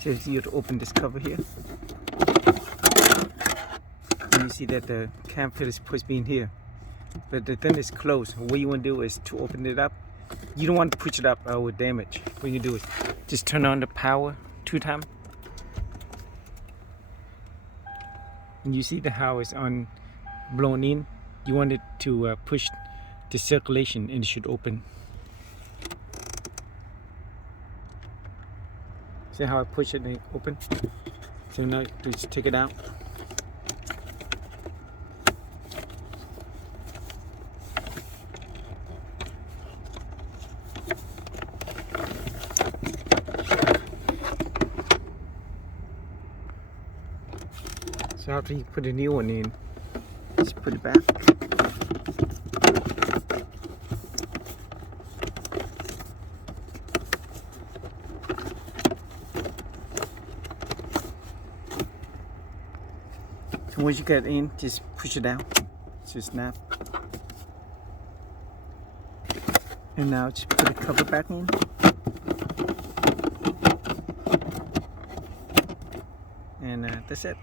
So you have to open this cover here. And you see that the cam filter is supposed to be in here. But the thing is closed. What you want to do is to open it up. You don't want to push it up or it will damage. What you do is just turn on the power 2 times. And you see how it's on blown in. You want it to push the circulation and it should open. See how I push it and it open? So now just take it out. So after you put a new one in, just put it back. So once you get it in, just push it down. Just snap. And now just put the cover back in. And that's it.